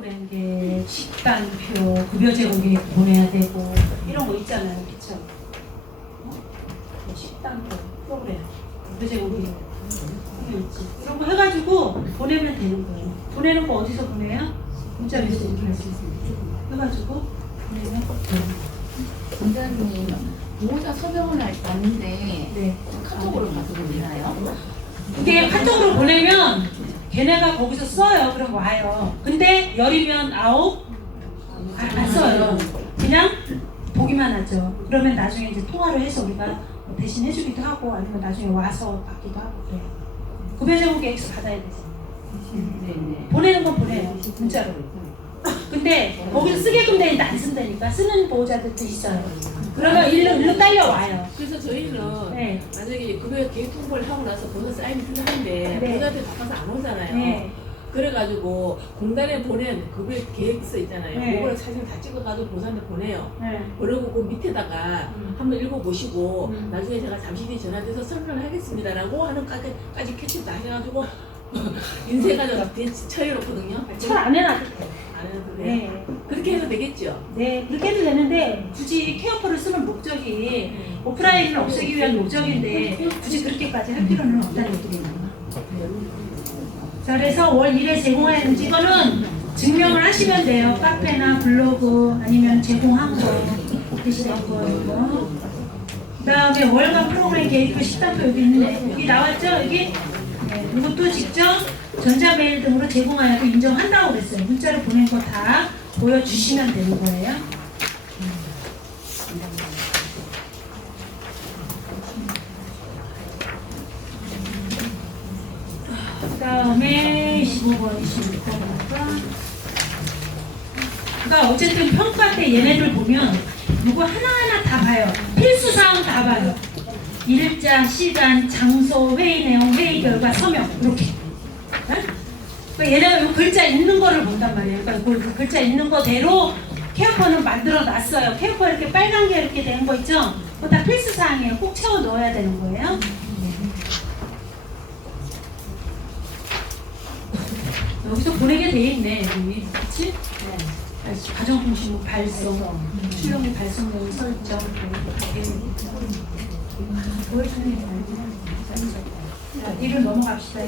프로그램, 식단표, 급여 제공이 보내야 되고 이런 거 있잖아요, 그렇죠? 식단표, 프로그램, 급여 제공이 이런 거 해가지고 보내면 되는 거예요. 보내는 거 어디서 보내요? 문자 메시지 할 수 있어요. 해가지고 보내면 돼요. 원장님, 보호자 서명을 왔는데 네. 카톡으로 가서 보내나요? 이게 카톡으로 보내면 걔네가 거기서 써요. 그럼 와요. 근데 열이면 아홉 안 써요. 그냥 보기만 하죠. 그러면 나중에 이제 통화를 해서 우리가 대신 해주기도 하고 아니면 나중에 와서 받기도 하고 그래요. 급여 제공 계획서 받아야 되죠. 네네. 보내는 건 보내요. 문자로. 근데 거기서 쓰게끔 되는데 안 쓴다니까. 쓰는 보호자들도 있어요. 그러면 일로 딸려와요. 그래서 저희는 네. 만약에 급여 계획 통보를 하고 나서 보너스 사인이 필요한데 네. 보너한테 바빠서 안 오잖아요. 네. 그래가지고 공단에 보낸 급여 계획서 있잖아요. 네. 그거를 사진 다 찍어가지고 보호자한테 보내요. 네. 그리고 그 밑에다가 한번 읽어보시고 나중에 제가 잠시 뒤에 전화돼서 설명을 하겠습니다라고 하는 까지 캐치 다 해가지고 인쇄가지고 뒤에 쳐놓거든요. 잘 안 해놔도 돼요. 안 해도 돼요. 네. 그렇게 해도 되겠죠? 네, 그렇게 해도 되는데 굳이 케어퍼를 쓰는 목적이 오프라인을 없애기 위한 목적인데 굳이 그렇게까지 할 필요는 없다는 얘기예요. 자, 그래서 월 1회 제공해야 되는지 이거는 증명을 하시면 돼요. 카페나 블로그 아니면 제공한 거 되시는 거 이거. 그 다음에 월간 프로그램 계획표 식단표 여기 있네. 여기 나왔죠? 여기? 네, 이것도 직접 전자메일 등으로 제공하여도 인정한다고 그랬어요. 문자로 보낸 거 다 보여주시면 되는 거예요. 그 다음에 25번, 26번이니까. 그러니까 어쨌든 평가 때 얘네들 보면 이거 하나하나 다 봐요. 필수사항 다 봐요. 일자, 시간, 장소, 회의 내용, 회의 결과, 서명 이렇게. 네? 그러니까 얘네가 이 글자 있는 거를 본단 말이에요. 그러니까 그 글자 있는 거대로 케어퍼는 만들어 놨어요. 케어퍼 이렇게 빨간 게 이렇게 된 거 있죠? 그거 다 필수사항이에요. 꼭 채워 넣어야 되는 거예요. 여기서 보내게 돼 있네, 여기. 그치? 네. 가정통신문 발송, 출력물 발송용 설정, 자, 뒤로 넘어갑시다.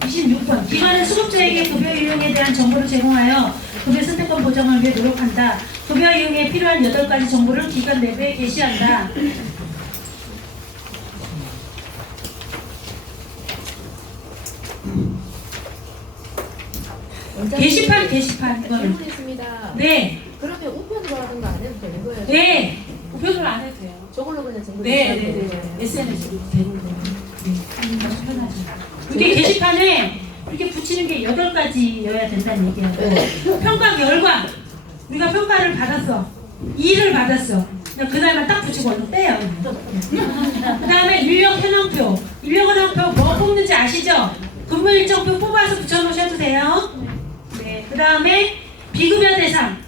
26번. 기관은 수급자에게 급여 이용에 대한 정보를 제공하여 급여 선택권 보장을 위해 노력한다. 급여 이용에 필요한 8가지 정보를 기관 내부에 게시한다. 게시판 이거는. 질문 있습니다. 네. 그러면 우편으로 하는 거 안 해도 되는 거예요? 네. 우편으로 안 해도 돼요. 저걸로 그냥 정보 네. SNS로 되는 거예요. 네. 아주 편하죠. 이게 게시판에 이렇게 붙이는 게 8가지여야 된다는 얘기예요. 평가 결과. 우리가 평가를 받았어. 2를 받았어. 그냥 그날만 딱 붙이고 얼른 떼요. 그 다음에 인력 현황표. 인력 현황표 뭐 뽑는지 아시죠? 근무 일정표 뽑아서 붙여놓으셔도 돼요. 네. 그 다음에 비급여 대상.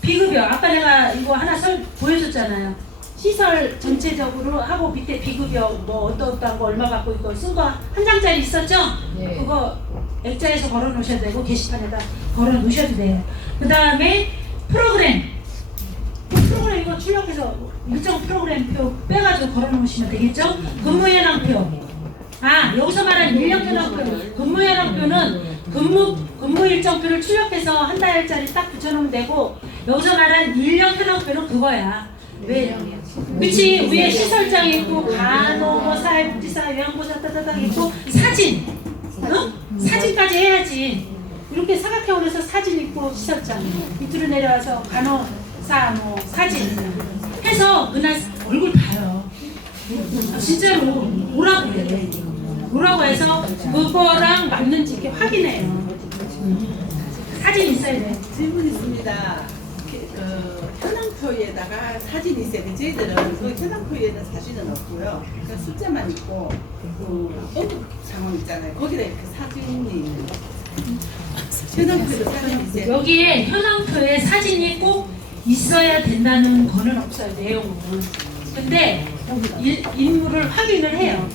비급여. 아까 내가 이거 하나 보여줬잖아요. 시설 전체적으로 하고 밑에 비급여 뭐 어떤 거 얼마 받고 이거 쓴 거 한 장짜리 있었죠? 네. 그거 액자에서 걸어 놓으셔도 되고 게시판에다 걸어 놓으셔도 돼요. 그 다음에 프로그램 이거 출력해서 일정 프로그램표 빼가지고 걸어 놓으시면 되겠죠? 근무 현황표. 아, 여기서 말한 인력 현황표. 근무 현황표는 근무 일정표를 출력해서 한 달짜리 딱 붙여놓으면 되고, 여기서 말한 인력 현황표는 그거야. 왜? 그치? 위에 시설장 있고 간호, 사회복지사, 요양보호사 따다닥 있고 사진, 어? 사진까지 해야지. 이렇게 사각형으로 해서 사진 있고 시설장 밑으로 내려와서 간호사 뭐 사진 해서 그날 얼굴 봐요. 진짜로 오라고 그래. 오라고 해서 그거랑 맞는지 이렇게 확인해요. 사진 있어야 돼. 질문 있습니다. 현황표에다가 사진이 있어야 돼. 저희들은 그 현황표에는 사진은 없고요. 그냥 숫자만 있고 그 응급 상황 있잖아요. 거기다 이렇게 사진이 있는 거. 현황표에도 사진이 있어야 돼. 여기에 현황표에 사진이 꼭 있어야 된다는 거는 없어요. 내용은. 근데 인물을 확인을 해요.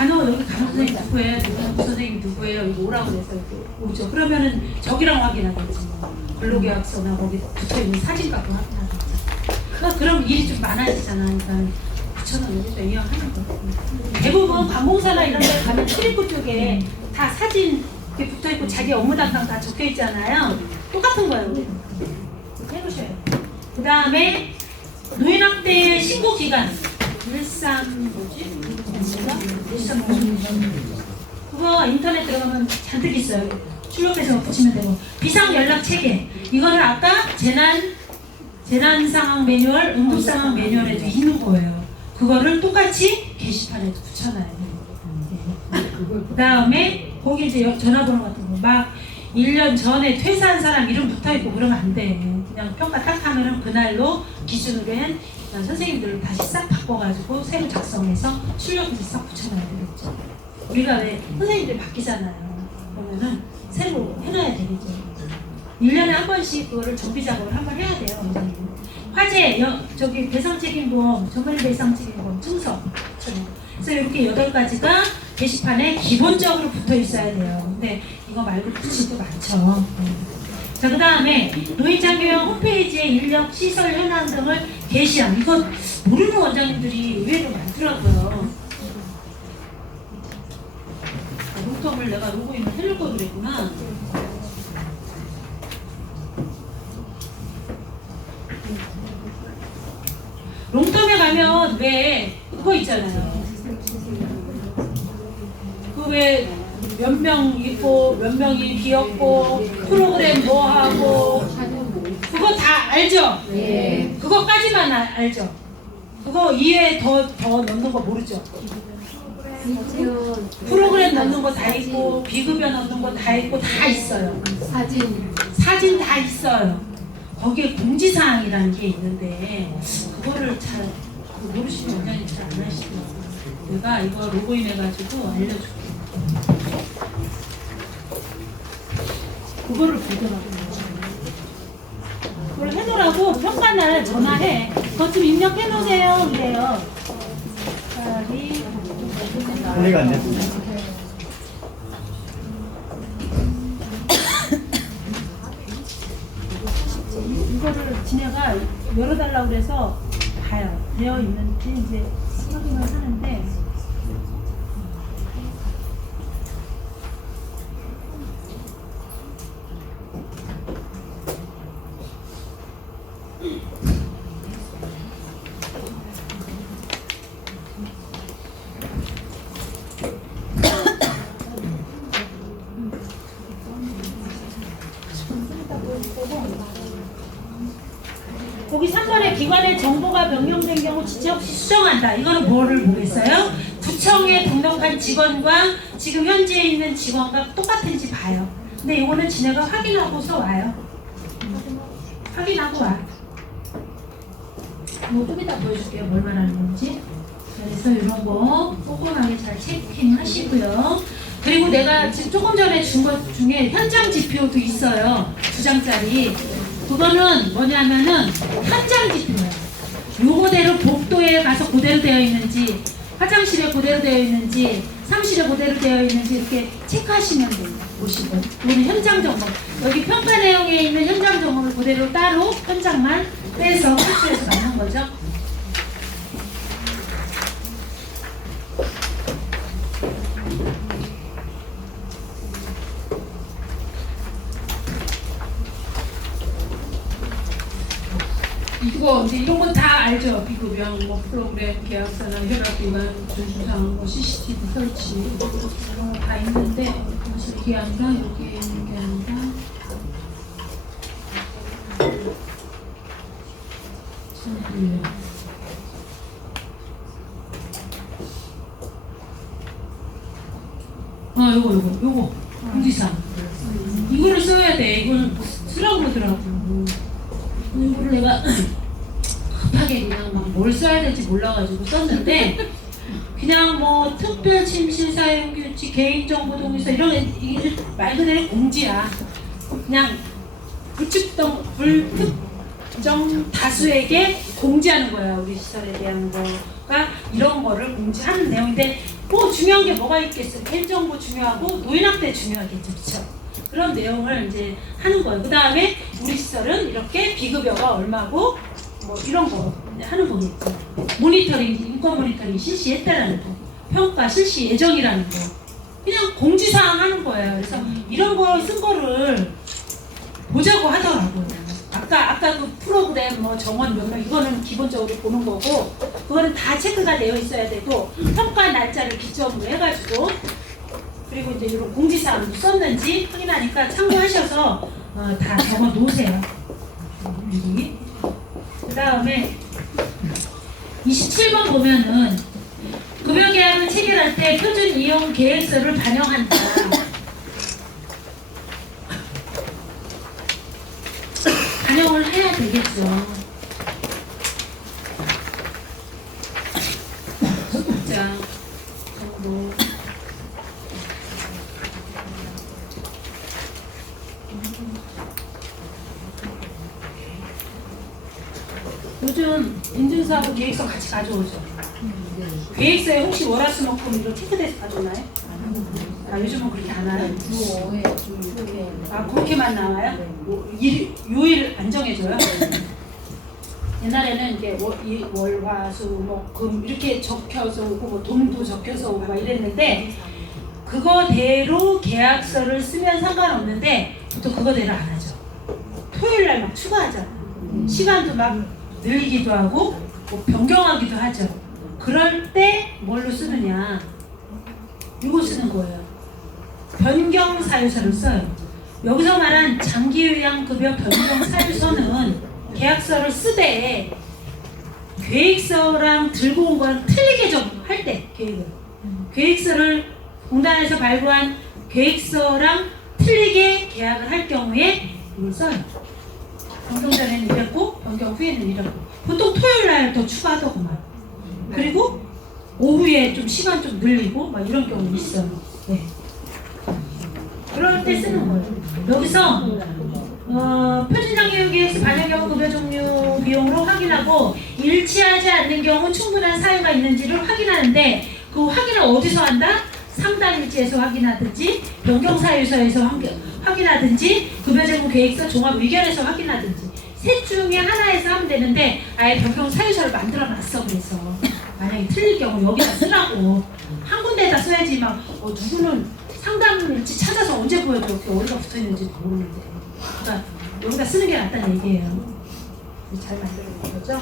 여기 간호 선생님 누구예요? 누구 선생님 누구예요? 이거 오라고 해서 이렇게 오죠. 그러면은 저기랑 확인하겠지. 근로계약서나 거기 붙어있는 사진 갖고 확인하겠지. 그럼 일이 좀 많아지잖아. 그러니까 9,000원 여기서 이용하는 거. 대부분 관공서나 이런 데 가면 출입구 쪽에 다 사진 이렇게 붙어있고 자기 업무 담당 다 적혀있잖아요. 똑같은 거예요. 해보셔요. 그 다음에 노인학대 신고기간 13 뭐지? 그거 인터넷 들어가면 잔뜩 있어요. 출력해서 보시면 되고. 비상연락체계 이거는 아까 재난상황 매뉴얼, 응급상황 매뉴얼에도 있는 거예요. 그거를 똑같이 게시판에도 붙여놔야 돼요. 그 다음에 거기 이제 전화번호 같은 거 막 1년 전에 퇴사한 사람 이름 붙어있고 그러면 안 돼. 그냥 평가 딱 하면은 그날로 기준으로 한 선생님들을 다시 싹 바꿔가지고 새로 작성해서 출력해서 싹 붙여놔야 되겠죠. 우리가 왜 선생님들 바뀌잖아요. 그러면은 새로 해놔야 되겠죠. 1년에 한 번씩 그거를 정비 작업을 한 번 해야 돼요. 선생님. 화재, 저기 배상책임보험, 전문의 배상책임보험, 증서. 그래서 이렇게 8가지가 게시판에 기본적으로 붙어 있어야 돼요. 근데 이거 말고 붙일 때 많죠. 자, 그 다음에 노인장교형 홈페이지에 인력, 시설, 현황 등을 게시함. 이거 모르는 원장님들이 의외로 많더라고요. 롱텀을 내가 로그인을 해놓을 걸 그랬구나. 롱텀에 가면 왜 그거 있잖아요. 그 왜 몇 명 있고 몇 명이 비었고 프로그램 뭐 하고 그거 다 알죠? 네. 그거까지만 알죠? 그거 이외에 더 넣는 거 모르죠? 프로그램 넣는 거 다 있고 비급여 넣는 거 다 있고 다 있어요. 사진 다 있어요. 거기에 공지사항이라는 게 있는데 그거를 잘 모르시는 원장님 잘 안 하시더라고요. 내가 이거 로그인 해가지고 알려줄게요. 그거를 보더라고요. 그걸 해놓으라고 평가날 전화해. 그거 좀 입력해놓으세요. 그래요. 권리가 안 됐습니다. 이거를 지네가 열어달라고 그래서 봐요. 되어 있는지 이제 확인을 하는데 거기 3번에 기관의 정보가 변경된 경우 지체 없이 수정한다. 이거는 뭐를 보겠어요? 구청에 등록한 직원과 지금 현재 있는 직원과 똑같은지 봐요. 근데 이거는 지네가 확인하고서 와요. 확인하고 와. 뭐 좀 이따 보여줄게요. 뭘 말하는 건지. 그래서 이런 거 꼼꼼하게 잘 체킹 하시고요. 그리고 내가 지금 조금 전에 준 것 중에 현장 지표도 있어요. 2장짜리. 그거는 뭐냐면은 현장 지표예요. 요거대로 복도에 가서 그대로 되어 있는지, 화장실에 그대로 되어 있는지, 사무실에 그대로 되어 있는지 이렇게 체크하시면 돼요. 보시고. 이거는 현장 정보. 여기 평가 내용에 있는 현장 정보를 그대로 따로 현장만 빼서 필수해서 넣는 거죠. 이거 이제 이런 건 다 알죠? 비급여, 뭐 프로그램, 계약서나 혈압기관, 준수사항, 뭐 CCTV 설치 이런 거 다 있는데 사실 이게 아니라 이렇게 있는 게 아니라 요거 공지사항 이거를 써야 돼. 이거는 쓰라고 그러더라고. 이거를 내가 급하게 그냥 막 뭘 써야 될지 몰라가지고 썼는데 그냥 뭐 특별 침실 사용 규칙, 개인정보 동의서 이런 이게 말 그대로 공지야. 그냥 불특정 다수에게 공지하는 거야. 우리 시설에 대한 거가 이런 거를 공지하는 내용인데 뭐 중요한 게 뭐가 있겠어? 개인정보 중요하고 노인학대 중요하겠죠, 그렇죠? 그런 내용을 이제 하는 거예요. 그 다음에 우리 시설은 이렇게 비급여가 얼마고 뭐 이런 거 하는 거겠죠. 모니터링, 인권 모니터링 실시했다라는 거, 평가 실시 예정이라는 거, 그냥 공지사항 하는 거예요. 그래서 이런 거 쓴 거를 보자고 하더라고요. 아까 그 프로그램 뭐 정원 몇 명 이거는 기본적으로 보는 거고, 그거는 다 체크가 되어 있어야 되고, 평가 날짜를 기점으로 해가지고, 그리고 이제 이런 공지사항도 썼는지 확인하니까 참고하셔서 다 적어 놓으세요. 그 다음에 27번 보면은 급여계약을 체결할 때 표준 이용 계획서를 반영한다. 반영을 해야 되겠죠. 숫자 정도. 요즘 인증서하고 계획서 같이 가져오죠. 계획서에 혹시 월화수목금 이거 체크돼서 가져오나요? 아, 요즘은 그렇게 안 와요. 주 5회, 주 6회. 아, 그렇게만 나와요? 뭐, 요일 안 정해줘요? 옛날에는 이게 월, 화, 수, 목, 금 이렇게 적혀서 오고 뭐 돈도 적혀서 오고 막 이랬는데, 그거대로 계약서를 쓰면 상관없는데 보통 그거대로 안 하죠. 토요일 날 막 추가하잖아. 시간도 막 늘리기도 하고 뭐 변경하기도 하죠. 그럴 때 뭘로 쓰느냐? 이거 쓰는 거예요. 변경 사유서를 써요. 여기서 말한 장기요양급여 변경 사유서는 계약서를 쓰되 계획서랑 들고 온 거랑 틀리게 할 때 계획을. 계획서를 공단에서 발부한 계획서랑 틀리게 계약을 할 경우에 이걸 써요. 변경 전에는 이랬고 변경 후에는 이랬고, 보통 토요일 날 더 추가하더구만. 그리고 오후에 좀 시간 좀 늘리고 막 이런 경우 있어요. 네. 그럴 때 쓰는 거예요. 여기서 표준장기요계획서 반영 경우 급여 종류 비용으로 확인하고 일치하지 않는 경우 충분한 사유가 있는지를 확인하는데, 그 확인을 어디서 한다? 상담일지에서 확인하든지, 변경사유서에서 확인하든지, 급여제공 계획서 종합 의견에서 확인하든지, 셋 중에 하나에서 하면 되는데 아예 변경사유서를 만들어놨어. 그래서 만약에 틀릴 경우 여기다 쓰라고. 한 군데에다 써야지. 막 누구는 상담일지 찾아서 언제 보여줘. 이렇게 어디가 붙어있는지 모르는데, 그러니까 여기다 쓰는 게 낫다는 얘기예요. 잘 만들어놓은 거죠?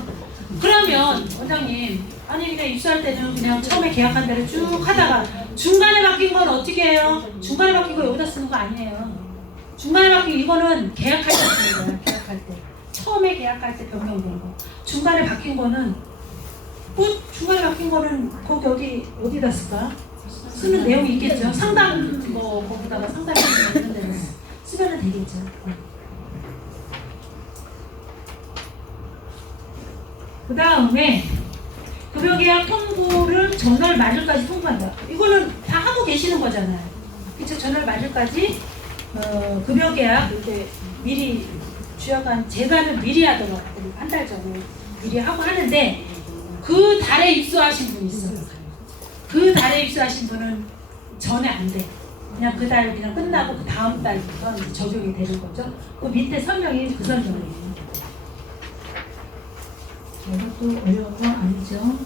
그러면 원장님, 아니 그냥 입수할 때는 그냥 처음에 계약한 대로 쭉 하다가 중간에 바뀐 건 어떻게 해요? 중간에 바뀐 거 여기다 쓰는 거 아니에요. 중간에 바뀐 이거는 계약할 때 쓰는 거야. 계약할 때. 처음에 계약할 때 변경된 거. 중간에 바뀐 거는 중간에 바뀐 거는 거기 어디다 쓸까? 쓰는 내용이 있겠죠. 상담 뭐 거기다가 상담해주는 이런 데는 쓰면 되겠죠. 그 다음에 급여계약 통보를 전월 말일까지 통보한다. 이거는 다 하고 계시는 거잖아요. 그쵸? 전월 말일까지 급여계약 이렇게 미리 주약한 제가는 미리 하더라고요. 한 달 전에 미리 하고 하는데, 그 달에 입수하신 분이 있어요. 그 달에 입수하신 분은 전에 안 돼. 그냥 그 달 그냥 끝나고 그 다음 달부터 이제 적용이 되는 거죠. 그 밑에 설명이 그 설명이에요. 이것도 어려운 거 아니죠?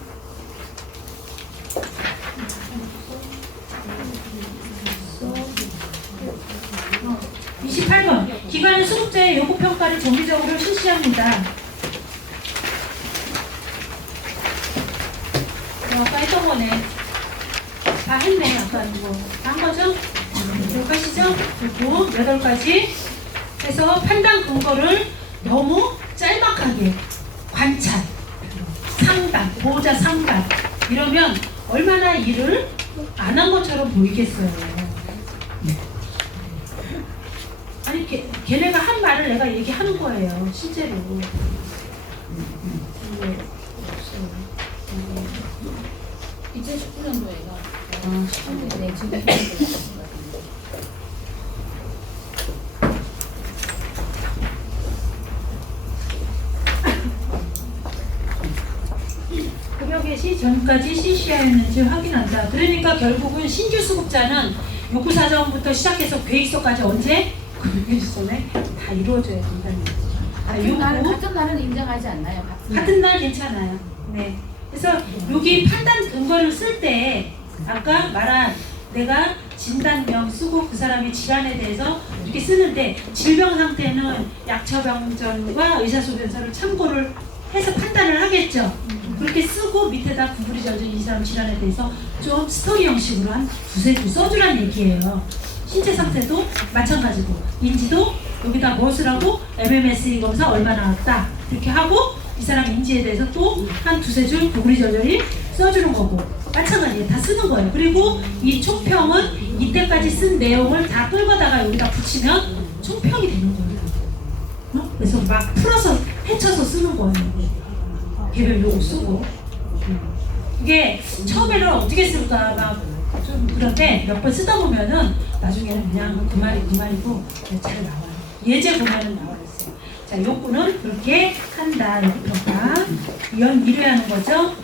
28번. 기관은 수급자의 요구 평가를 정기적으로 실시합니다. 아까 했던 거네. 다 했네. 아까 이거 다 한 거죠? 여기까지죠? 그리고 8가지 해서 판단 근거를 너무 짤막하게 관찰, 상담, 보호자 상담 이러면 얼마나 일을 안 한 것처럼 보이겠어요. 아니 걔네가 한 말을 내가 얘기하는 거예요. 실제로. 네. 2019년도에가 네, 지금 급여 개시 전 전까지 실시하였는지 확인한다. 그러니까 결국은 신규 수급자는 요구 사정부터 시작해서 계획서까지 언제? 금요일 전에 다 이루어져야 된다는 거죠. 같은 날은 인정하지 않나요? 같은 날 괜찮아요. 네. 그래서 여기 판단 근거를 쓸 때 아까 말한 내가 진단명 쓰고 그 사람의 질환에 대해서 이렇게 쓰는데 질병 상태는 약처방전과 의사소견서를 참고를 해서 판단을 하겠죠. 그렇게 쓰고 밑에다 구부리져서 이 사람 질환에 대해서 좀 스토리 형식으로 한 두세 줄 써주란 얘기예요. 신체 상태도 마찬가지고 인지도 여기다 뭐 쓰라고 MMSE 검사 얼마 나왔다 이렇게 하고 이 사람 인지에 대해서 또 한 두세 줄 구부리져저리 써주는 거고 마찬가지예요. 다 쓰는 거예요. 그리고 이 총평은 이때까지 쓴 내용을 다 끌고다가 여기다 붙이면 총평이 되는 거예요. 그래서 막 풀어서 헤쳐서 쓰는 거예요. 개별 요구 쓰고 이게 처음에는 어떻게 쓸까 막 좀 그런데 몇 번 쓰다 보면은 나중에는 그냥 그 말이고 잘 나와요. 예제 보면은 나와 있어요. 자, 욕구는 그렇게 한다. 여기 평가 이런 이래하는 거죠.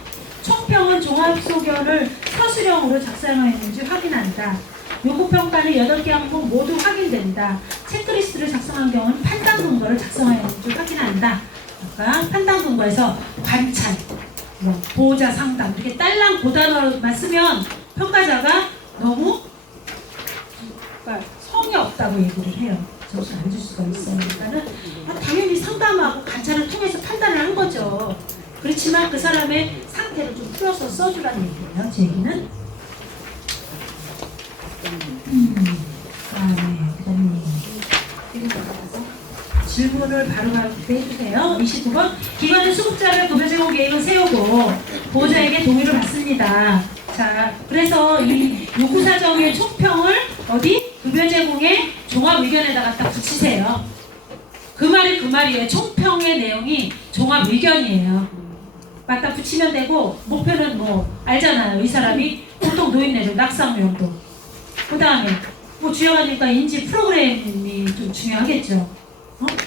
총평은 종합소견을 서술형으로 작성하였는지 확인한다. 요구평가는 8개 항목 모두 확인된다. 체크리스트를 작성한 경우는 판단 근거를 작성하였는지 확인한다. 아까 판단 근거에서 관찰, 보호자 상담 이렇게 딸랑 고단어만 쓰면 평가자가 너무 그러니까 성의 없다고 얘기를 해요. 점수 안 줄 수가 있어요. 그러니까는 당연히 상담하고 관찰을 통해서 판단을 한 거죠. 그렇지만 그 사람의 상태를 좀 풀어서 써주라는 얘기예요. 제 얘기는. 질문을 바로바로 해주세요. 29번 기관은 수급자별 급여 제공 계획을 세우고 보호자에게 동의를 받습니다. 자, 그래서 이 요구사정의 총평을 어디? 급여 제공의 종합 의견에다가 딱 붙이세요. 그 말이 그 말이에요. 총평의 내용이 종합 의견이에요. 갖다 붙이면 되고 목표는 뭐 알잖아요. 이 사람이 보통 노인네들 낙상명도 그 다음에 뭐 주요하니까 인지 프로그램이 좀 중요하겠죠.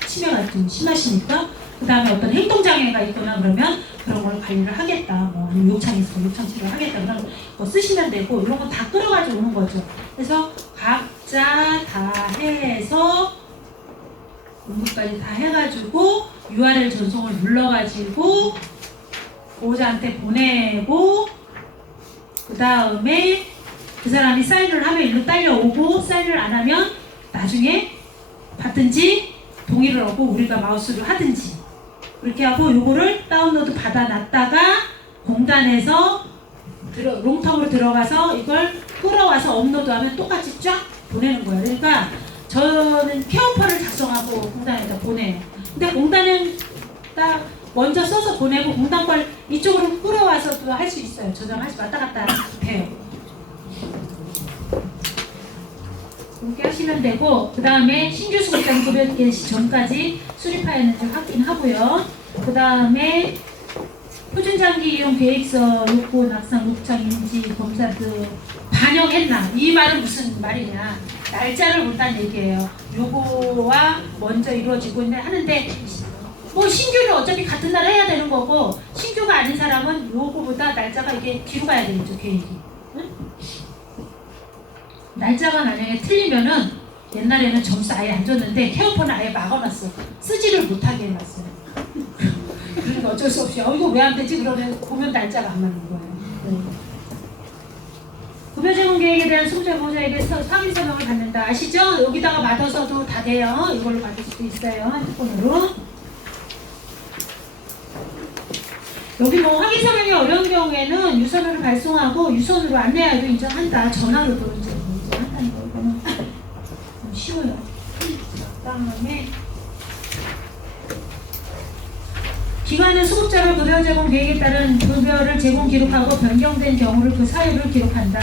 치매가 좀 심하시니까 그 다음에 어떤 행동장애가 있거나 그러면 그런 걸 관리를 하겠다. 뭐 아니면 욕창에서 욕창치료를 하겠다. 그런 거 쓰시면 되고 이런 거 다 끌어가지고 오는 거죠. 그래서 각자 다 해서 공부까지 다 해가지고 URL 전송을 눌러가지고 보호자한테 보내고 그 다음에 그 사람이 사인을 하면 일로 딸려오고 사인을 안 하면 나중에 받든지 동의를 얻고 우리가 마우스로 하든지 그렇게 하고 요거를 다운로드 받아놨다가 공단에서 롱텀으로 들어가서 이걸 끌어와서 업로드하면 똑같이 쫙 보내는 거예요. 그러니까 저는 케어파를 작성하고 공단에다 보내요. 근데 공단은 딱 먼저 써서 보내고 공단 걸 이쪽으로 끌어와서도 할 수 있어요. 저장하지 왔다 갔다 해요. 이렇게 하시면 되고 그 다음에 신규 수급자는 급여 개시 전까지 수립하였는지 확인하고요. 그 다음에 표준장기 이용 계획서 욕구 낙상 목청 인지 검사 등 반영했나 이 말은 무슨 말이냐 날짜를 묻다는 얘기예요. 요거와 먼저 이루어지고 하는데 뭐 신규는 어차피 같은 날 해야 되는 거고 신규가 아닌 사람은 요거보다 날짜가 이게 뒤로 가야 되겠죠. 계획이 응? 날짜가 만약에 틀리면은 옛날에는 점수 아예 안 줬는데 케어폰을 아예 막아놨어. 쓰지를 못하게 해놨어요. 그러니까 어쩔 수 없이 이거 왜 안 되지? 그러면 보면 날짜가 안 맞는 거예요. 네. 급여 제공 계획에 대한 수급자 보호자에게 확인 서명을 받는다. 아시죠? 여기다가 받아서도 다 돼요. 이걸로 받을 수도 있어요. 핸드폰으로. 여기 뭐 확인 서명이 어려운 경우에는 유선으로 발송하고 유선으로 안내하여도 인정한다. 전화로도 인정한다는 거 이거는 좀 쉬워요. 그다음에 기관은 수급자별 급여 제공 계획에 따른 급여를 제공 기록하고 변경된 경우를 그 사유를 기록한다.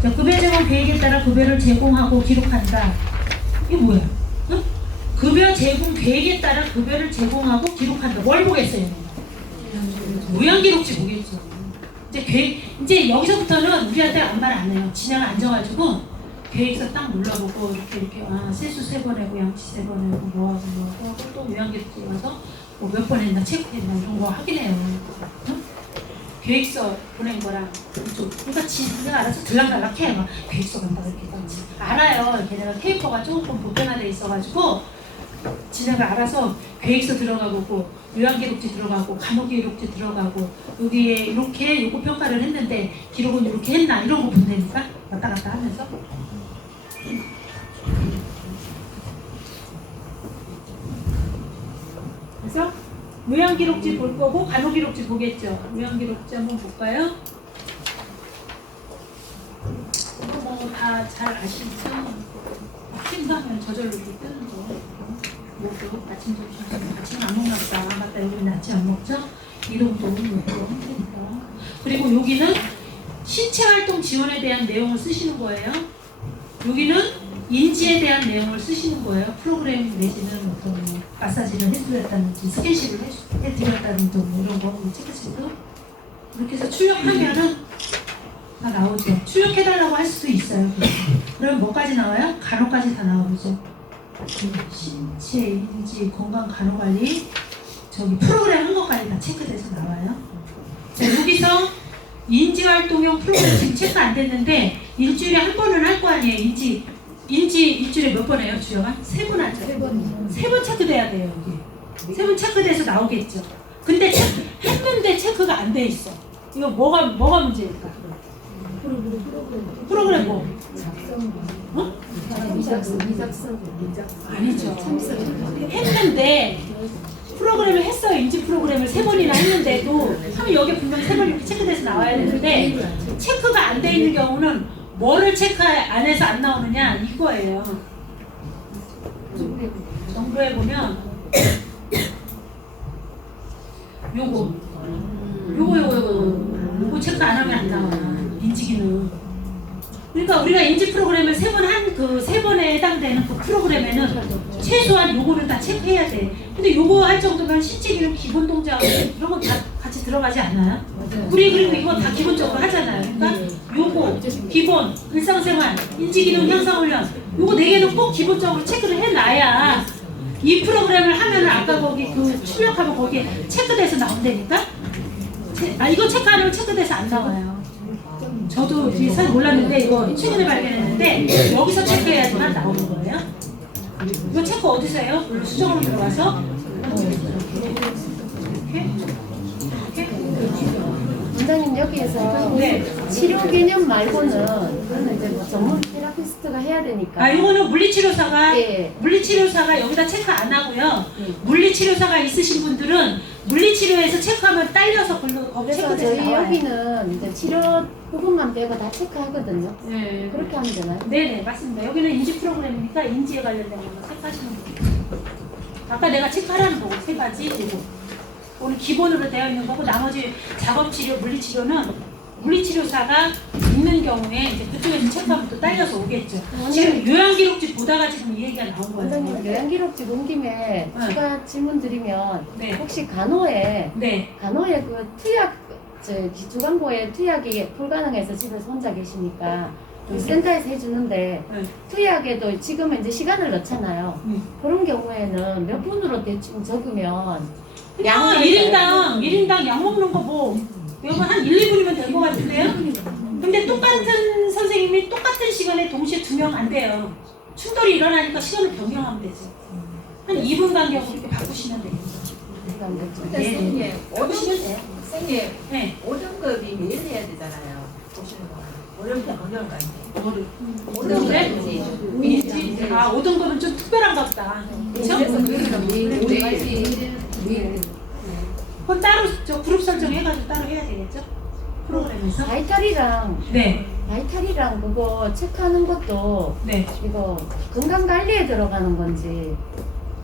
자, 급여 제공 계획에 따라 급여를 제공하고 기록한다. 이게 뭐야? 응? 급여 제공 계획에 따라 급여를 제공하고 기록한다. 뭘 보겠어요? 모양 기록지 보겠죠. 이제 여기서부터는 우리한테 아무 말 안 해요. 진행을 앉아가지고 계획서 딱 눌러보고 이렇게 세수 3번 하고 양치 3번 하고 뭐하고 또 모양 기록지 가서 뭐 몇 번 했나 체크했나 이런 거 확인해요. 응? 계획서 보낸 거랑 좀 그러니까 지가 알아서 들락날락해 막 계획서 간다고 이렇게 알아요. 걔네가 케이퍼가 조금 보편화돼 있어가지고 지네가 알아서 계획서 들어가고 뭐 요양기록지 들어가고 간호기록지 들어가고 여기에 이렇게 요거 평가를 했는데 기록은 이렇게 했나 이런 거 본다니까 왔다 갔다 하면서 그래서 요양기록지 볼 거고 간호기록지 보겠죠. 요양기록지 한번 볼까요? 이거 뭐 다 잘 아시죠? 침상면 저절로 이렇게 뜨는 거. 요거 아침 점심 아침 안 먹나 보다. 맞다 여기는 아침 안 먹죠? 이름도 요거 힘드니까. 그리고 여기는 신체활동 지원에 대한 내용을 쓰시는 거예요. 여기는 인지에 대한 내용을 쓰시는 거예요. 프로그램 내지는 어떤 뭐 마사지를 해드렸다든지 스킨십을 해드렸다든지 뭐 이런 거 체크시트 이렇게 해서 출력하면은 다 나오죠. 출력해달라고 할 수도 있어요. 그럼 뭐까지 나와요? 간호까지 다 나오죠. 신체, 인지, 건강, 간호관리 저기 프로그램 한 것까지 다 체크돼서 나와요. 자, 여기서 인지활동용 프로그램 지금 체크 안 됐는데 일주일에 한 번은 할 거 아니에요. 인지 일주일에 몇 번 해요? 주여가? 3번 하죠. 3번 체크돼야 돼요. 여기 3번 체크돼서 나오겠죠. 근데 했는데 체크가 안 돼 있어. 이거 뭐가 문제일까? 프로그램 뭐? 어? 아니죠. 했는데 프로그램을 했어요. 인지 프로그램을 3번이나 했는데도 하면 여기 분명히 3번 이렇게 체크돼서 나와야 되는데 체크가 안 돼 있는 경우는 뭐를 체크 안 해서 안 나오느냐 이거예요. 정보에 보면 요거 체크 안 하면 안 나와. 인지기는. 그러니까 우리가 인지 프로그램을 3번 한 그 3번에 해당되는 그 프로그램에는 최소한 요거는 다 체크해야 돼. 근데 요거 할 정도면 신체 기능 기본 동작 이런 거 다 같이 들어가지 않나요? 우리 그리고 이거 다 기본적으로 하잖아요. 그러니까 요거 기본 일상생활 인지 기능 향상 훈련 요거 4개는 꼭 기본적으로 체크를 해놔야 이 프로그램을 하면은 아까 거기 그 출력하면 거기에 체크돼서 나온다니까. 이거 체크 안 하면 체크돼서 안 나와요. 저도 잘 몰랐는데 이거 최근에 발견했는데 여기서 체크해야지만 나오는 거예요. 이거 체크 어디서 해요? 물론 수정으로 들어가서 원장님 여기에서 네. 치료 개념 말고는 그거는 이제 뭐 전문 테라피스트가 해야 되니까. 이거는 물리치료사가 예. 물리치료사가 여기다 체크 안 하고요. 물리치료사가 있으신 분들은 물리치료에서 체크하면 딸려서 글로 그래서 체크돼서 저희 나와요. 여기는 이제 치료 부분만 빼고 다 체크하거든요. 네. 그렇게 하면 되나요? 네네 맞습니다. 여기는 인지 프로그램이니까 인지에 관련된 것만 체크하시면 돼요. 아까 내가 체크하라는 거고 3가지 이거 오늘 기본으로 되어 있는 거고 나머지 작업치료 물리치료는 물리치료사가 있는 경우에 이제 그쪽에서 체크하면 또 딸려서 오겠죠. 지금 요양기록지 보다가 지금 이 얘기가 나온 원장님 거예요. 요양기록지 온 김에 네. 추가 질문 드리면 네. 혹시 간호에 그 투약 주간보에 투약이 불가능해서 집에서 혼자 계시니까 그 센터에서 해주는데 네. 투약에도 지금은 이제 시간을 넣잖아요. 그런 경우에는 몇 분으로 대충 적으면 그냥 1인당 약 먹는 거 뭐 여러분 한 1, 2분이면 될 것 같은데요? 근데 똑같은 선생님이 똑같은 시간에 동시에 2명 안 돼요. 충돌이 일어나니까 시간을 변경하면 되죠. 한 2분 간격으로 이렇게 바꾸시면 되겠죠. 근데 선생님, 바꾸시면 돼요. 선생님, 네. 5등급이 매일 해야 되잖아요. 보시는 거. 어렵다, 어려운 거 아니에요? 그래? 5등급이지. 민지? 5등급은 좀 특별한가 보다. 그렇죠? 그건 따로 저 그룹 설정해가지고 따로 해야 되겠죠? 프로그램에서? 바이탈이랑 네. 그거 체크하는 것도 네. 이거 건강관리에 들어가는 건지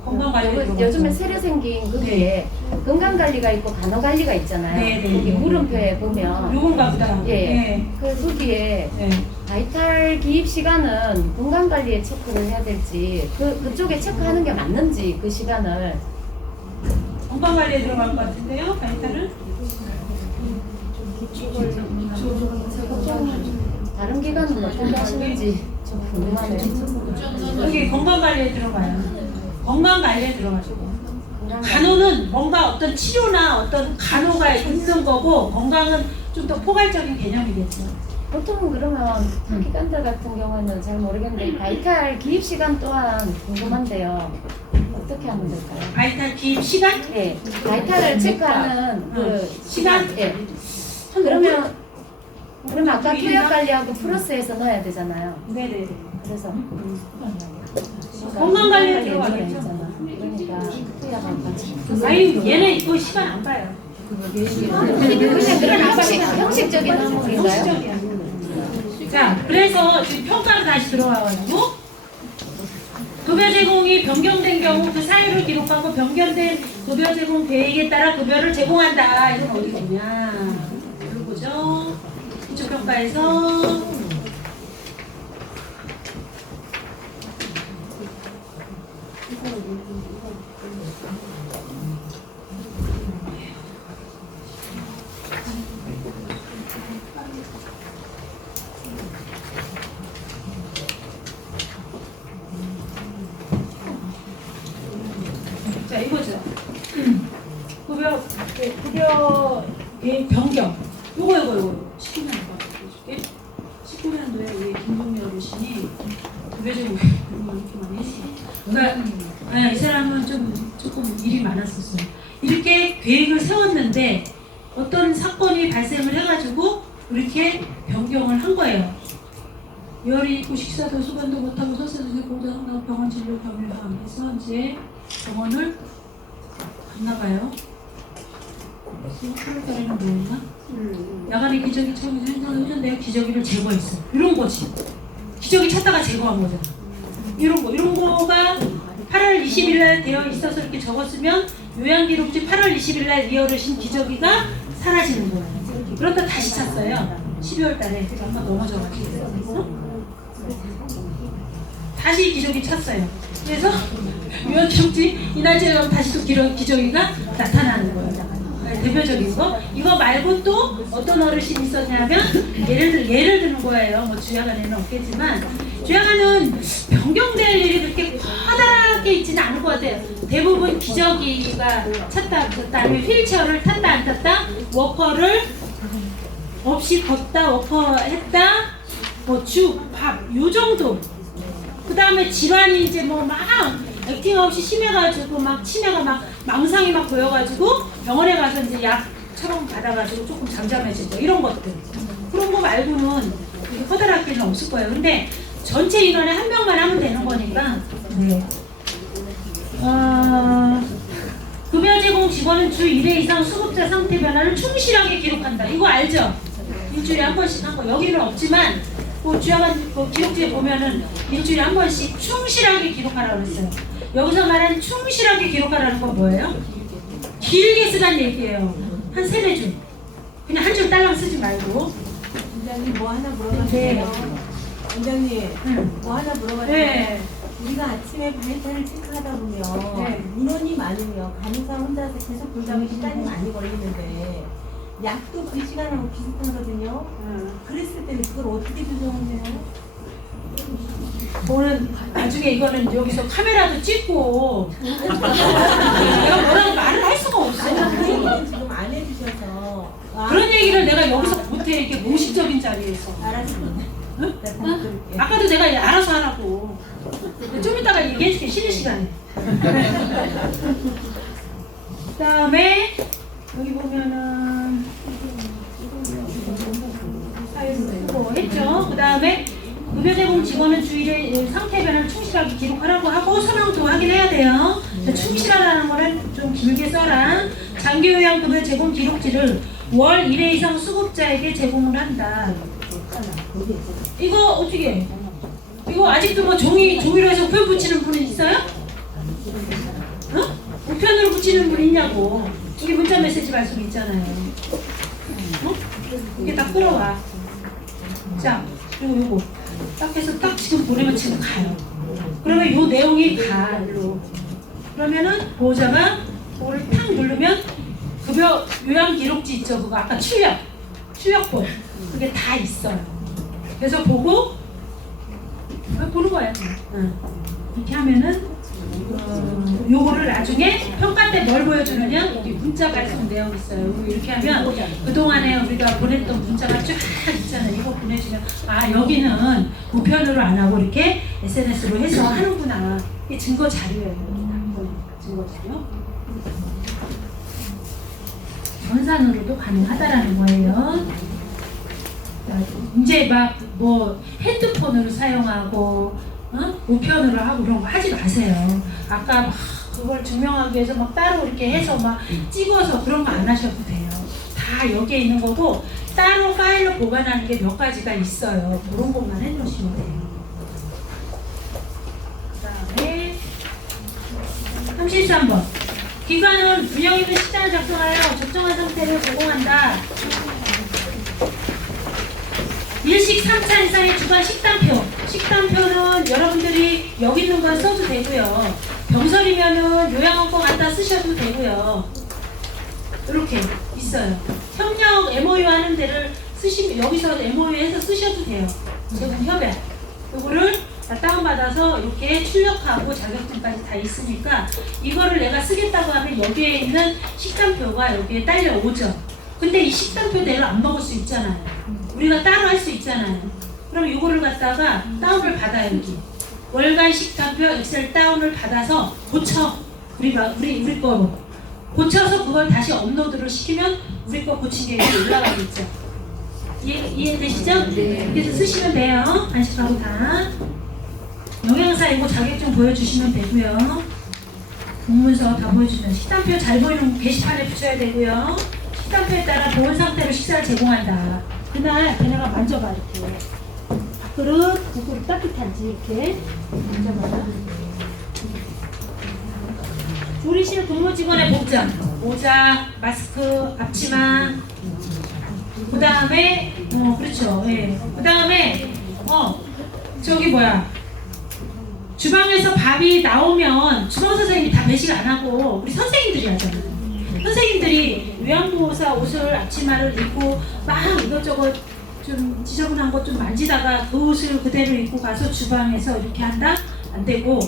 건강관리 요즘에 새로 생긴 거기에 건강관리가 있고 간호관리가 있잖아요. 네, 네. 거기 물음표에 보면 요건가 보다. 예. 네. 그 거기에 네. 바이탈 기입 시간은 건강관리에 체크를 해야 될지 그쪽에 체크하는 게 맞는지 그 시간을 건강관리에 들어갈 것 같은데요? 바이탈은? 다른 기관은 어떻게 하시는지 좀 궁금하네요. 여기 건강관리에 들어가요. 건강관리에 들어가시고. 간호는 뭔가 어떤 치료나 어떤 간호가 있는 거고 건강은 좀 더 포괄적인 개념이겠죠. 보통 그러면 기관들 같은 경우에는 잘 모르겠는데 바이탈 기입 시간 또한 궁금한데요. 어떻게 하면 될까요? 바이탈 기입 시간? 예, 바이탈을 체크하는 그 시간? 예. 그러면 아까 투약 관리하고 플러스해서 넣어야 되잖아요. 네네. 그래서 건강 관리에 건강 관리에 들어가겠죠. 있잖아. 그러니까 투약하고 같이. 아니 얘네 이거 시간 안 봐요. 그냥 그런 형식적인 항목인가요? 형식적이야. 자, 그래서 지금 평가로 다시 들어와가지고 급여 제공이 변경된 경우 그 사유를 기록하고 변경된 급여 제공 계획에 따라 급여를 제공한다. 이건 어디 있냐? 이거 보죠. 기초 평가에서 자 이거죠. 급여 계획 변경. 요거 19년도 19년도에 우리 김동미 어르신이 급여 제공 이렇게 많이 했어. 그러니까 이 사람은 조금 일이 많았었어요. 이렇게 계획을 세웠는데 어떤 사건이 발생을 해가지고 이렇게 변경을 한 거예요. 열이 있고 식사도 수건도 못하고 서서히 공장한다고 병원 진료 병원에서 이제 병원을 갔나봐요. 8월달에는 뭐였나? 야간에 기저귀 처음에 생산했는데 기저귀를 제거했어. 이런 거지. 기저귀 찾다가 제거한 거잖아. 이런 거가 8월 20일 날 되어 있어서 이렇게 적었으면 요양기록지 8월 20일 날 이 어르신 기저귀가 사라지는 거예요. 그러다 다시 찾어요. 12월 달에 아까 넘어져가지고 다시 기저귀 찾어요. 그래서 요양기록지 이날짜리 가면 다시 또 기저귀가 나타나는 거예요. 대표적인 거. 이거 말고 또 어떤 어르신이 있었냐면 예를 드는 거예요. 뭐 주야간에는 없겠지만 주야간은 변경될 일이 그렇게 커다랗게 있지는 않을 것 같아요. 대부분 기저귀가 찼다 붙었다 아니면 휠체어를 탔다 안 탔다 워커를 없이 걷다 워커 했다 뭐 죽, 밥 요 정도. 그 다음에 질환이 이제 뭐 막 액팅 없이 심해가지고 막 치매가 막 망상이 막 보여가지고 병원에 가서 이제 약처럼 받아가지고 조금 잠잠해지고 이런 것들. 그런 거 말고는 그렇게 커다랗게는 없을 거예요. 근데 전체 인원에 한 명만 하면 되는 거니까. 네. 급여 제공 직원은 주 1회 이상 수급자 상태 변화를 충실하게 기록한다. 이거 알죠? 일주일에 한 번씩 한 거. 여기는 없지만 주야간 기록지에 보면은 일주일에 한 번씩 충실하게 기록하라고 했어요. 여기서 말하는 충실하게 기록하라는 건 뭐예요? 길게 쓰란 얘기예요. 한 3-4줄. 그냥 한 줄 딸랑 쓰지 말고. 원장님 뭐 하나 물어봐주세요. 원장님 뭐 하나 물어봐주세요. 네. 우리가 아침에 바이탈을 체크하다 보면 네. 인원이 많으면 간호사 혼자서 계속 돌다가 시간이 많이 걸리는데 약도 그 시간하고 비슷하거든요. 그랬을 때는 그걸 어떻게 조정하세요? 오늘 나중에 이거는 여기서 카메라도 찍고 내가 뭐라고 말을 할 수가 없어. 그 얘기는 지금 안 해주셔서 그런 얘기를 내가 여기서 못해. 이렇게 공식적인 자리에서. 알았습니다. 응? 아까도 내가 알아서 하라고. 좀 이따가 얘기해줄게. 쉬는 시간에. 그 다음에 여기 보면은 사회부 했죠. 그 다음에 급여 제공 직원은 주일에 상태 변화를 충실하게 기록하라고 하고 서명도 확인해야 돼요. 충실하다는 거는 좀 길게 써라. 장기요양 급여 제공 기록지를 월 1회 이상 수급자에게 제공을 한다. 이거 어떻게 해? 이거 아직도 뭐 종이로 해서 우편 붙이는 분이 있어요? 어? 우편으로 붙이는 분 있냐고. 여기 문자 메시지 말씀이 있잖아요. 어? 이게 딱 끌어와. 자, 그리고 요거 딱 해서 딱 지금 보내면 지금 가요. 그러면 요 내용이 가 일로. 그러면은 보호자가 그거를 탁 누르면 급여 요양 기록지 있죠. 그거 아까 출력본 그게 다 있어요. 그래서 보고 보는 거예요. 이렇게 하면은 요거를 나중에 평가 때 뭘 보여주느냐, 여기 문자 발송 내용 있어요. 이렇게 하면 그동안에 우리가 보냈던 문자가 쫙 있잖아요. 이거 보내주면 아 여기는 우편으로 안 하고 이렇게 SNS로 해서 하는구나. 이게 증거 자료예요. 증거 자료. 전산으로도 가능하다라는 거예요. 이제 막 뭐 핸드폰으로 사용하고 우편으로 하고 이런 거 하지 마세요. 아까 막 그걸 증명하기 위해서 막 따로 이렇게 해서 막 찍어서 그런 거 안 하셔도 돼요. 다 여기에 있는 거고 따로 파일로 보관하는 게 몇 가지가 있어요. 그런 것만 해놓으시면 돼요. 그 다음에 33번 기관은 분양 있는 식단을 작성하여 적정한 상태를 제공한다. 일식 3차 이상의 주간 식단표. 식단표는 여러분들이 여기 있는 건 써도 되고요. 병설이면은 요양원권 갖다 쓰셔도 되고요. 이렇게 있어요. 협력 MOU 하는 데를 쓰시면 여기서 MOU 해서 쓰셔도 돼요. 제공 협약. 요거를 다 다운받아서 이렇게 출력하고 자격증까지 다 있으니까 이거를 내가 쓰겠다고 하면 여기에 있는 식단표가 여기에 딸려오죠. 근데 이 식단표대로 안 먹을 수 있잖아요. 우리가 따로 할 수 있잖아요. 그럼 이거를 갖다가 다운을 받아요. 여기 월간 식단표 엑셀 다운을 받아서 고쳐. 우리 거 고쳐서 그걸 다시 업로드를 시키면 우리 거 고친 게 여기 올라가겠죠. 이해되시죠? 그래서 쓰시면 돼요. 안식하고 다. 영양사이고 자격증 보여주시면 되고요. 공문서 다 보여주시면 식단표 잘 보이는 게시판에 붙여야 되고요. 식단표에 따라 보온 상태로 식사를 제공한다. 그날 걔네가 만져봐 이렇게. 밥그릇, 국그릇 따뜻한지 이렇게 만져봐. 조리실 근무 직원의 복장, 모자, 마스크, 앞치마. 그 다음에 그렇죠. 예. 그 다음에 저기 뭐야. 주방에서 밥이 나오면 주방 선생님이 다 배식 안 하고 우리 선생님들이 하잖아요. 선생님들이 요양보호사 옷을 앞치마를 입고 막 이것저것 좀 지저분한 것 좀 만지다가 그 옷을 그대로 입고 가서 주방에서 이렇게 한다? 안 되고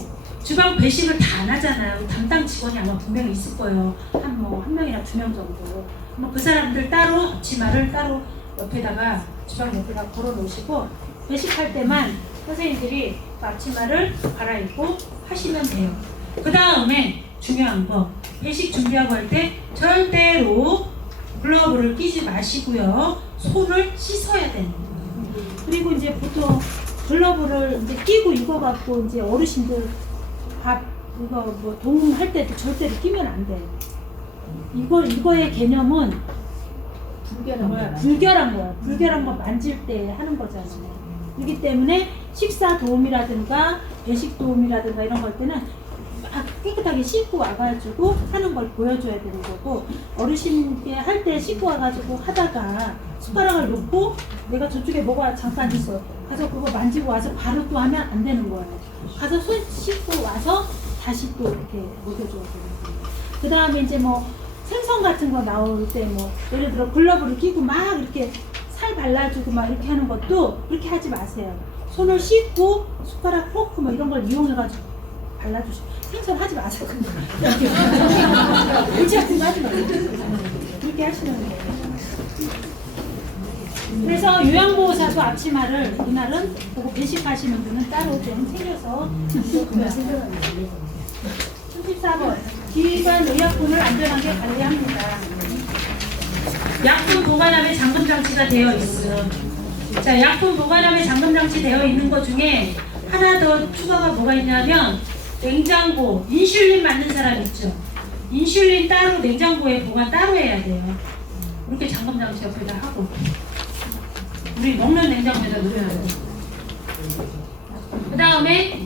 주방 배식을 다 안 하잖아요. 담당 직원이 아마 분명히 있을 거예요. 한 명이나 2명 정도. 그 사람들 따로 앞치마를 따로 옆에다가 주방 옆에다 걸어 놓으시고 배식할 때만 선생님들이 앞치마를 갈아입고 하시면 돼요. 그 다음에 중요한 거 배식 준비하고 할 때 절대로 글러브를 끼지 마시고요. 손을 씻어야 되는 거예요. 그리고 이제 보통 글러브를 이제 끼고 이거 갖고 이제 어르신들 밥 이거 뭐 동할 때도 절대로 끼면 안 돼요. 이거의 개념은 불결한 거야. 불결한 거 만질 때 하는 거잖아요. 그렇기 때문에 식사 도움이라든가 배식 도움이라든가 이런 거 할 때는 막 깨끗하게 씻고 와가지고 하는 걸 보여줘야 되는 거고 어르신께 할 때 씻고 와가지고 하다가 숟가락을 놓고 내가 저쪽에 뭐가 잠깐 있어 가서 그거 만지고 와서 바로 또 하면 안 되는 거예요. 가서 손 씻고 와서 다시 또 이렇게 먹여줘야 되는 거예요. 그 다음에 이제 뭐 생선 같은 거 나올 때 뭐 예를 들어 글러브를 끼고 막 이렇게 살 발라주고 막 이렇게 하는 것도 그렇게 하지 마세요. 손을 씻고 숟가락, 포크 뭐 이런 걸 이용해가지고 발라주시고 생선 하지 마세요. 이렇게 그렇지 같은 거 하지 마세요. 그렇게 하시면 돼요. 그래서 요양보호사도 앞치마를 그날은 그거 배식하시는 분은 따로 좀 챙겨서 34번 기관 의약품을 안전하게 관리합니다. 약품 보관함에 잠금 장치가 되어 있어. 자, 약품 보관함에 잠금 장치 되어 있는 것 중에 하나 더 추가가 뭐가 있냐면 냉장고, 인슐린 맞는 사람 있죠. 인슐린 따로 냉장고에 보관 따로 해야 돼요. 이렇게 잠금 장치 옆에다 하고 우리 먹는 냉장고에다 넣어야 돼요. 그 다음에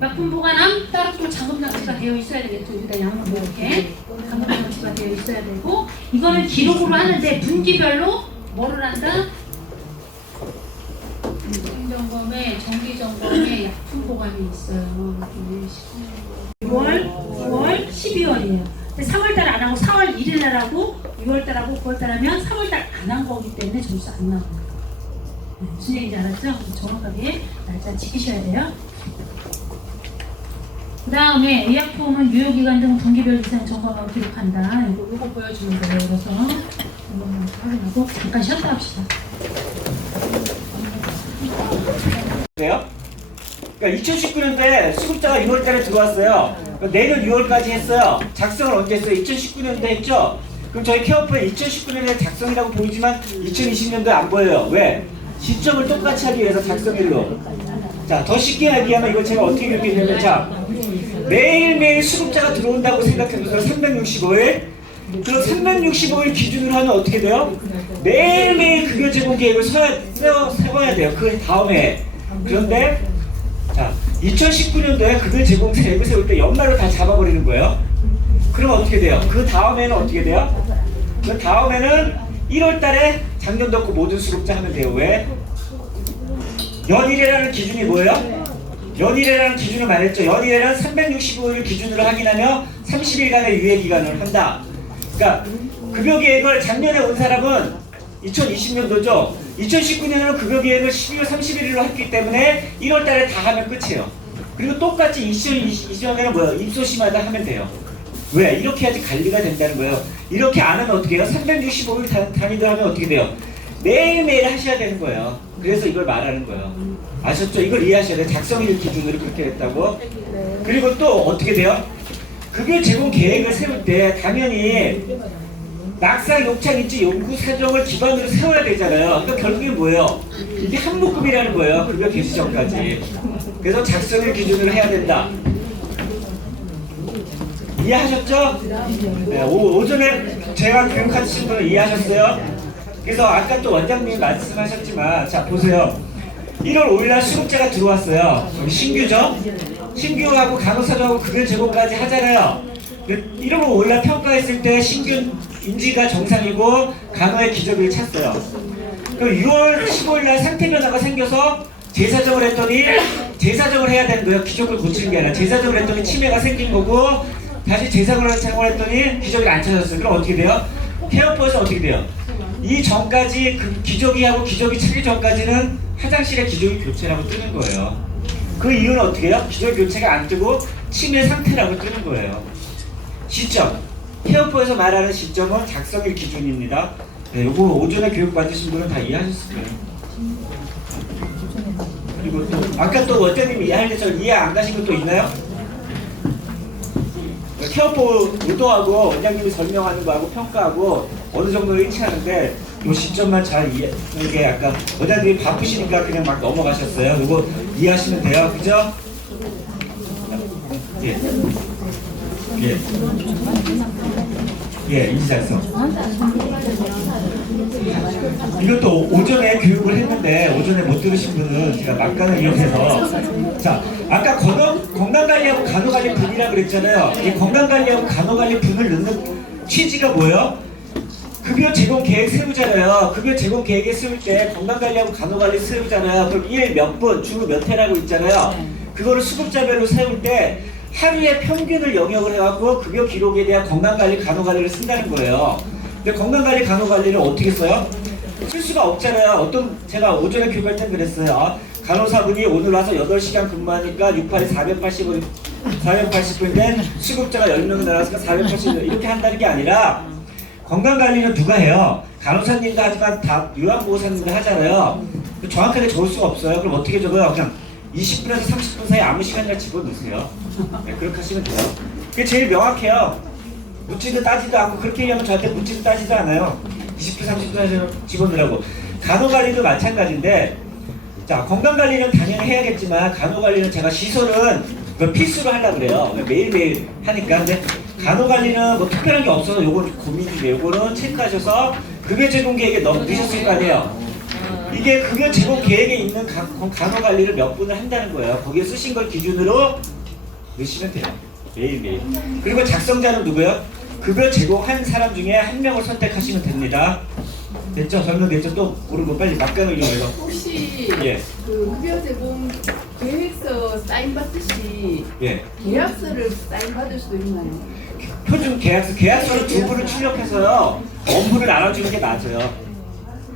약품 보관함 따로 또 잠금 장치가 되어 있어야 되겠죠. 여기다 양을 이렇게 잠금 장치가 되어 있어야 되고 이거는 기록으로 하는데 분기별로 뭐를 한다? 점검에 정기점검에 약품 보관이 있어요. 6월, 9월, 12월이에요. 3월달 안 하고 4월 1일날 하고 6월달 하고 9월달 하면 3월달 안 한 거기 때문에 점수 안 나와요. 무슨 얘기인지 알았죠? 정확하게 날짜 지키셔야 돼요. 그 다음에 의약품은 유효기간 등 분기별 이상 점검하고 기록한다. 이거 보여주면 돼요. 그래서 이거만 확인하고 잠깐 쉬었다 합시다. 그래요? 그러니까 2019년도에 수급자가 6월달에 들어왔어요. 그러니까 내년 6월까지 했어요. 작성을 언제 했어요? 2019년도에 했죠? 그럼 저희 케어프에 2019년에 작성이라고 보이지만 2020년도에 안 보여요. 왜? 시점을 똑같이 하기 위해서 작성일로. 자, 더 쉽게 얘기하면 이걸 제가 어떻게 기록했냐면, 자, 매일매일 수급자가 들어온다고 생각해보세요. 365일. 그럼 365일 기준으로 하면 어떻게 돼요? 매일매일 급여 제공 계획을 세워야 돼요. 그 다음에. 그런데 자, 2019년도에 급여 제공 계획을 세울 때 연말로 다 잡아버리는 거예요. 그럼 어떻게 돼요? 그 다음에는 어떻게 돼요? 그 다음에는 1월 달에 작년도 없고 모든 수급자 하면 돼요. 왜? 연일이라는 기준이 뭐예요? 연일이라는 기준을 말했죠. 연일에는 365일 기준으로 확인하며 30일간의 유예기간을 한다. 그러니까 급여 계획을 작년에 온 사람은 2020년도죠. 2019년에는 급여 계획을 12월 31일로 했기 때문에 1월 달에 다 하면 끝이에요. 그리고 똑같이 2020년에는 뭐예요? 입소시마다 하면 돼요. 왜? 이렇게 해야지 관리가 된다는 거예요. 이렇게 안 하면 어떻게 해요? 365일 단위로 하면 어떻게 돼요? 매일매일 하셔야 되는 거예요. 그래서 이걸 말하는 거예요. 아셨죠? 이걸 이해하셔야 돼요. 작성일 기준으로 그렇게 했다고. 그리고 또 어떻게 돼요? 급여 제공 계획을 세울 때 당연히 낙상, 욕창, 인지, 연구 사정을 기반으로 세워야 되잖아요. 그러니까 결국에 뭐예요? 이게 한 묶음이라는 거예요. 급여 개시 전까지. 그래서 작성일 기준으로 해야 된다. 이해하셨죠? 네, 오전에 제가 교육하신 분은 이해하셨어요? 그래서 아까 또 원장님이 말씀하셨지만, 자 보세요. 1월 5일날 수급자가 들어왔어요. 여기 신규죠? 신규하고 간호사정하고 급여 제공까지 하잖아요. 1월 5일날 평가했을 때 신규 인지가 정상이고 간호의 기저귀를 찼어요. 그럼 6월 15일날 상태 변화가 생겨서 재사정을 했더니 재사정을 해야 되는 거예요. 기저귀를 고치는 게 아니라 재사정을 했더니 치매가 생긴 거고 다시 재사정을 했더니 기저귀를 안 찾았어요. 그럼 어떻게 돼요? 케어포에서 어떻게 돼요? 이 전까지 그 기저귀하고 기저귀 차기 전까지는 화장실에 기저귀 교체라고 뜨는 거예요. 그 이유는 어떻게 해요? 기저귀 교체가 안 뜨고 치매 상태라고 뜨는 거예요. 시점. 케어포에서 말하는 시점은 작성일 기준입니다. 네, 요거 오전에 교육 받으신 분은 다 이해하셨을 거예요. 그리고 또 아까 또 원장님이 이해할 때처럼 이해 안 가신 것도 있나요? 케어포 의도하고 원장님이 설명하는 거하고 평가하고 어느 정도 일치하는데 이 시점만 잘 이해. 이게 아까 원장님이 바쁘시니까 그냥 막 넘어가셨어요. 이거 이해하시면 돼요, 그죠? 예. 예. 예, 인지작성. 이것도 오전에 교육을 했는데 오전에 못 들으신 분은 제가 막간을 이용해서 자, 아까 건강관리하고 간호관리 분이라 그랬잖아요. 이 건강관리하고 간호관리 분을 넣는 취지가 뭐예요? 급여 제공 계획 세우잖아요. 급여 제공 계획에 세울 때 건강관리하고 간호관리 세우잖아요. 그럼 일 몇 분, 주 몇 회라고 있잖아요. 그거를 수급자별로 세울 때 하루에 평균을 영역을 해갖고 급여 기록에 대한 건강관리, 간호관리를 쓴다는 거예요. 근데 건강관리, 간호관리를 어떻게 써요? 쓸 수가 없잖아요. 제가 오전에 교육할 때 그랬어요. 간호사분이 오늘 와서 8시간 근무하니까 6, 8에 480분인데 수급자가 10명이 나와서 480분 이렇게 한다는 게 아니라 건강관리는 누가 해요? 간호사님도 하지만 다 요양보호사님도 하잖아요. 정확하게 적을 수가 없어요. 그럼 어떻게 적어요? 그냥 20분에서 30분 사이 아무 시간이나 집어넣으세요. 네, 그렇게 하시면 돼요. 그게 제일 명확해요. 묻지도 따지도 않고 그렇게 얘기하면 저한테 묻지도 따지도 않아요. 20분, 30분 집어넣으라고. 간호관리도 마찬가지인데 자, 건강관리는 당연히 해야겠지만 간호관리는 제가 시설은 그걸 필수로 하려고 그래요. 매일매일 하니까. 근데 간호관리는 뭐 특별한 게 없어서 요건 고민인데 요거는 체크하셔서 급여 제공 계획에 넣으셨을 거 아니에요. 이게 급여 제공 계획에 있는 간호관리를 몇 분을 한다는 거예요. 거기에 쓰신 걸 기준으로 넣으시면 돼요. 매일매일. 그리고 작성자는 누구예요? 급여 제공한 사람 중에 한 명을 선택하시면 됩니다. 됐죠? 설명됐죠? 또 모르고 빨리 막간을 이용해서. 혹시 예. 그 급여 제공 계획서 사인 받듯이 예. 계약서를 사인 받을 수도 있나요? 표준 계약서를 두 분을 출력해서요. 원문을 나눠주는 게 맞아요.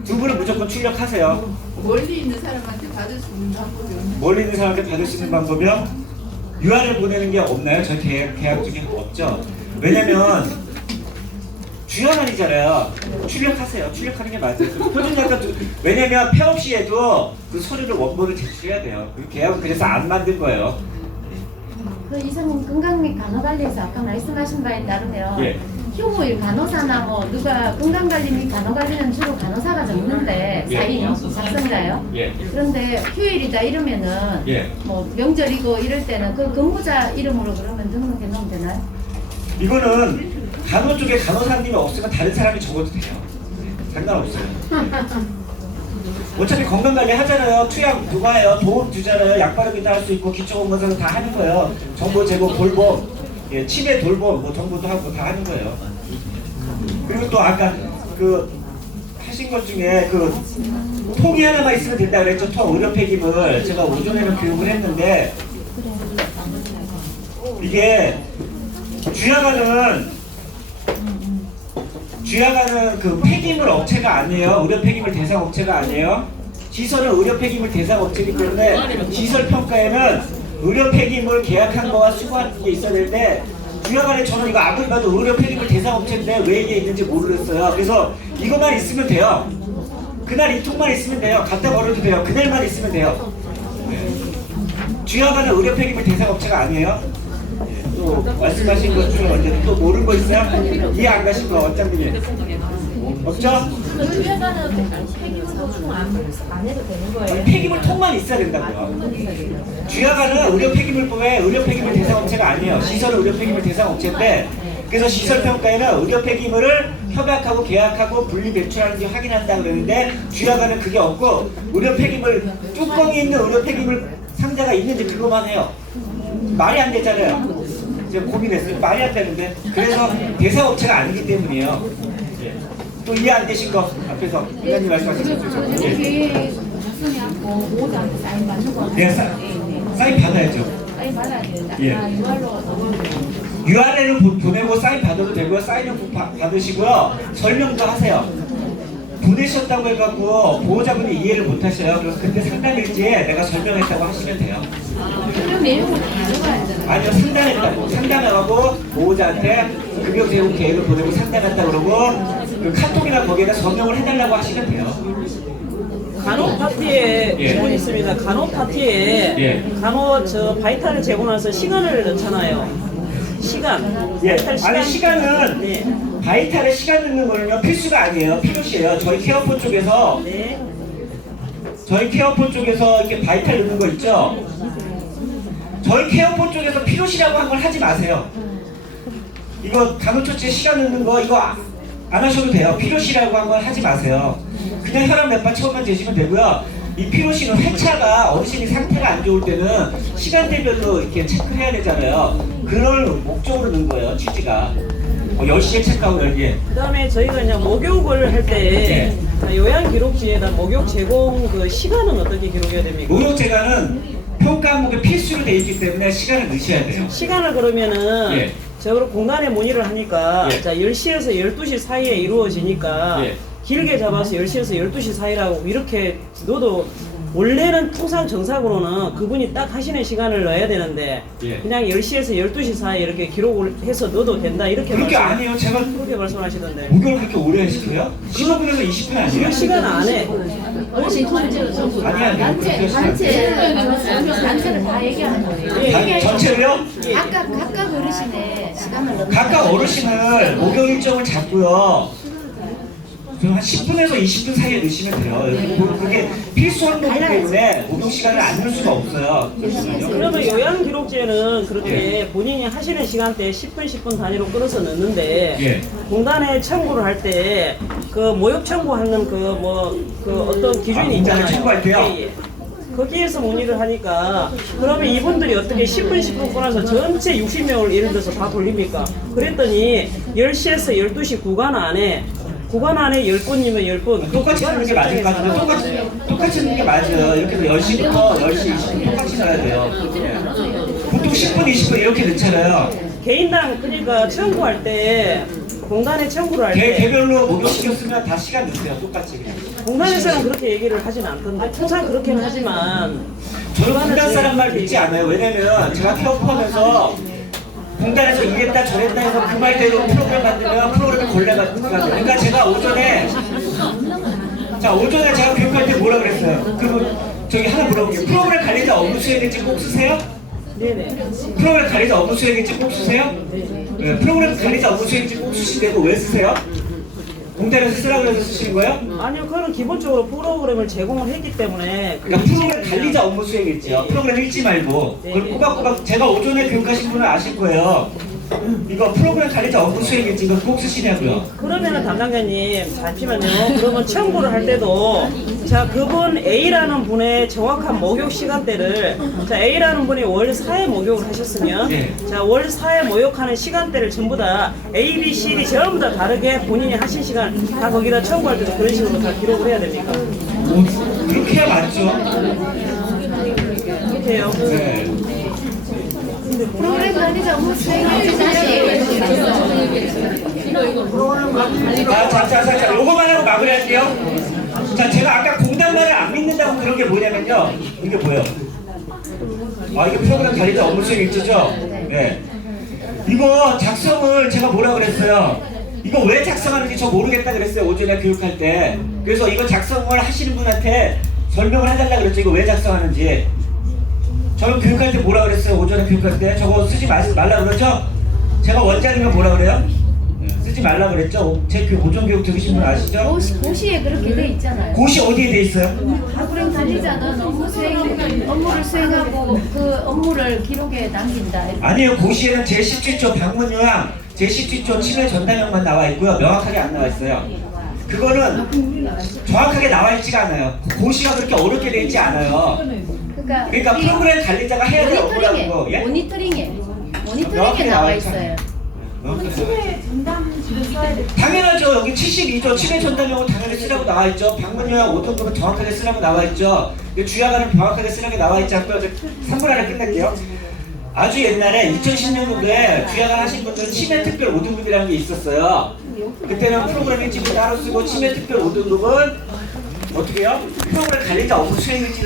두 분은 무조건 출력하세요. 멀리 있는 사람한테 받을 수 있는 방법이 없는 멀리 있는 사람한테 받을 수 있는 방법이요? 유아를 보내는 게 없나요? 저희 계약 중에 없죠. 왜냐면 주연아니잖아요. 출력하세요. 출력하는 게 맞아요. 표준약관 왜냐면 폐업 시에도 그 서류를 원본을 제출해야 돼요. 그 계약은 그래서 안 만든 거예요. 그 이사님 건강 및 간호 관리에서 아까 말씀하신 바에 따르면 예. 휴무일 간호사나 뭐 누가 건강 관리 및 간호 관리는 주로 간호사가 적는데 예. 사인요 작성자요. 예. 그런데 휴일이다 이러면은 예. 뭐 명절이고 이럴 때는 그 근무자 이름으로 그러면 등록해 놓으면 되나요? 이거는 간호 쪽에 간호사님이 없으면 다른 사람이 적어도 돼요. 상관없어요. 어차피 건강관리 하잖아요. 투약 누가 해요? 도움 주잖아요. 약 바르기도 할 수 있고 기초건강사도 다 하는 거예요. 정보 제공, 돌봄, 예, 치매 돌봄, 뭐 정보도 하고 다 하는 거예요. 그리고 또 아까 그 하신 것 중에 그 통이 하나만 있으면 된다 그랬죠. 통 의료 폐기물 제가 오전에는 교육을 했는데 이게 주야가는 그 폐기물 업체가 아니에요. 의료 폐기물 대상 업체가 아니에요. 시설은 의료 폐기물 대상 업체이기 때문에 시설 평가에는 의료 폐기물 계약한 거와 수거한 게 있어야 되는데 주야간에 저는 이거 아무리 봐도 의료 폐기물 대상 업체인데 왜 이게 있는지 모르겠어요. 그래서 이것만 있으면 돼요. 그날 이 통만 있으면 돼요. 갖다 버려도 돼요. 그날만 있으면 돼요. 주야간은 의료 폐기물 대상 업체가 아니에요. 또 말씀하신 것 중에 언제 또 모르는 거 있어요? 이해 안 가신 거 원장님이 없죠? 아니, 폐기물 통만 있어야 된다고요. 주야간은 의료 폐기물법에 의료 폐기물 대상 업체가 아니에요. 시설은 의료 폐기물 대상 업체인데 그래서 시설 평가에는 의료 폐기물을 협약하고 계약하고 분리 배출하는지 확인한다 그러는데 주야간은 그게 없고 의료 폐기물 뚜껑이 있는 의료 폐기물 상자가 있는지 그것만 해요. 말이 안 되잖아요. 제가 고민했어요. 말이 안 되는데. 그래서 대사업체가 아니기 때문이에요. 예. 또 이해 안 되신 거 앞에서 위원님 말씀하신 거. 예. 네, 사인 받아야죠. 사인 받아야 된다. 예. 아, 유알로 URL을 보내고 사인 받아도 되고요. 사인은 꼭 받으시고요. 설명도 하세요. 보내셨다고 해갖고 보호자분이 이해를 못 하셔요. 그래서 그때 상담일지에 내가 설명했다고 하시면 돼요. 그런 내용을 가져가야 되나? 아니요, 상담했다고. 상담해가고 보호자한테 급여 제공 계획을 보내고 상담했다고 그러고 그 카톡이나 거기에다 서명을 해달라고 하시면 돼요. 간호 파티에 예. 질문 있습니다. 간호 파티에 예. 간호 바이탈을 제공해서 시간을 넣잖아요. 시간. 예, 바이탈 시간. 아니 시간은 네. 바이탈에 시간 넣는 거는요 필수가 아니에요. 필요시에요. 저희 케어폰 쪽에서 네. 이렇게 바이탈 넣는 거 있죠. 저희 케어폰 쪽에서 필요시라고 한 걸 하지 마세요. 이거 간호처치에 시간 넣는 거 이거 안 하셔도 돼요. 필요시라고 한 걸 하지 마세요. 그냥 혈압 몇 발 처음만 재시면 되고요. 이 필요시는 회차가 어르신이 상태가 안 좋을 때는 시간대별로 이렇게 체크해야 되잖아요. 그럴 목적으로 넣은 거예요. 취지가. 10시에 체크하고 10시에. 그다음에 저희가 이제 목욕을 할 때 요양 기록지에다 목욕 제공 그 시간은 어떻게 기록해야 됩니까? 목욕제가는 평가 항목에 필수로 돼 있기 때문에 시간을 넣으셔야 돼요. 시간을 그러면은 예. 저로 공간에 문의를 하니까 예. 자 10시에서 12시 사이에 이루어지니까 예. 길게 잡아서 10시에서 12시 사이라고 이렇게 넣어도 원래는 통상 정상으로는 그분이 딱 하시는 시간을 넣어야 되는데 예. 그냥 10시에서 12시 사이에 이렇게 기록을 해서 넣어도 된다 이렇게 그렇게 아니에요. 제가 그렇게 말씀하시던데 목욕을 그렇게 오래 시켜요? 15분에서 20분 아니에요? 그 시간 안에 아니야. 단체를 다 얘기하는 거예요. 예. 전체로요? 각각 어르신의 시간을 넣는 각각 어르신을 목욕 일정을 잡고요. 한 10분에서 20분 사이에 넣으시면 돼요. 그게 필수 항목이기 때문에 목욕 시간을 안 넣을 수가 없어요. 그러면 요양 기록지에는 그렇게 본인이 하시는 시간대에 10분 단위로 끌어서 넣는데 예. 공단에 청구를 할 때 그 모욕 청구하는 그 어떤 기준이 공단에 있잖아요. 청구할 때요? 예, 예. 거기에서 문의를 하니까 그러면 이분들이 어떻게 10분 끊어서 전체 60명을 예를 들어서 다 돌립니까? 그랬더니 10시에서 12시 구간 안에 10분이면 10분 똑같이 하는 게 맞을 것 같은데 똑같이 하는 게 맞아요. 이렇게 해서 10시부터 10시 20분 똑같이 넣어야 돼요. 보통 10분, 20분 이렇게 넣잖아요. 개인당 그러니까 청구할 때 공단에 청구를 할 때 개별로 목욕시켰으면 다 시간 주세요. 똑같이 그냥. 공단에서는 그렇게 얘기를 하진 않던데 통상 그렇게는 하지만 저는 공단 사람 말 믿지 않아요. 왜냐면 제가 폐업하면서 공단에서 이랬다 저랬다 해서 그 말대로 프로그램 만들면 프로그램을 걸려가지고 그러니까 제가 오전에 제가 교육할 때 뭐라 그랬어요? 저기 하나 물어볼게요. 프로그램 관리자 업무 수행일지 꼭 쓰세요? 네네. 프로그램 관리자 업무 수행일지 꼭 쓰세요? 네, 프로그램 관리자 업무 수행일지 꼭 쓰시는데도 왜 쓰세요? 공단에서 쓰라고 해서 쓰시는 거예요? 아니요, 그건 기본적으로 프로그램을 제공을 했기 때문에 그러니까 프로그램 관리자 업무 수행일지요. 프로그램 읽지 말고 그걸 꼬박꼬박 제가 오전에 교육하신 분은 아실 거예요. 이거 프로그램 관리자 업무 수행일지 이거 꼭 쓰시냐고요. 그러면은 담당자님 잠시만요. 그러면 청구를 할 때도 자 그분 A라는 분의 정확한 목욕 시간대를 자 A라는 분이 월 4회 목욕을 하셨으면 네. 자 월 4회 목욕하는 시간대를 전부 다 A, B, C, D 전부 다 다르게 본인이 하신 시간 다 거기다 청구할 때도 그런 식으로 다 기록을 해야 됩니까? 그렇게 해야 맞죠. 이렇게 해요. 네. 프로그램 관리자 업무 수행일지 다시 얘기해 주세요. 자, 요거만 하고 마무리할게요. 자, 제가 아까 공단 말을 안 믿는다고 그런 게 뭐냐면요. 이게 뭐예요? 이게 프로그램 관리자 업무 수행 일지죠? 네. 이거 작성을 제가 뭐라 그랬어요? 이거 왜 작성하는지 저 모르겠다 그랬어요. 오전에 교육할 때. 그래서 이거 작성을 하시는 분한테 설명을 해달라 그랬죠. 이거 왜 작성하는지. 저는 교육할 때 뭐라 그랬어요? 오전에 교육할 때 저거 쓰지 말라 그랬죠? 제가 원장이면 뭐라 그래요? 쓰지 말라 그랬죠? 제 오전 교육 들으신 분 아시죠? 고시에 그렇게 돼 있잖아요. 고시 어디에 돼 있어요? 프로그램 관리자는 업무를 수행하고 그 업무를 기록에 남긴다. 아니요, 고시에는 제17조 방문요양, 제17조 침해 전담형만 나와 있고요. 명확하게 안 나와 있어요. 그거는 정확하게 나와 있지가 않아요. 고시가 그렇게 어렵게 돼 있지 않아요. 그러니까 프로그램 관리자가 해야 될 업무라는 거. 예? 모니터링에 명확하게 나와 있죠. 있어요. 치매 전담실을 써야 돼. 당연하죠. 여기 72조 침해 전담형은 당연히 쓰라고 나와 있죠. 방문요양 5등급은 정확하게 쓰라고 나와 있죠. 주야간은 정확하게 쓰라고 나와 있지 않고요. 3분 안에 끝낼게요. 아주 옛날에 2010년도에 주야간 하신 분들은 치매 특별 5등급이라는 게 있었어요. 그때는 프로그램 일지도 따로 쓰고 치매 특별 5등급은 어떻게 해요? 프로그램 관리자 업무 수행 일지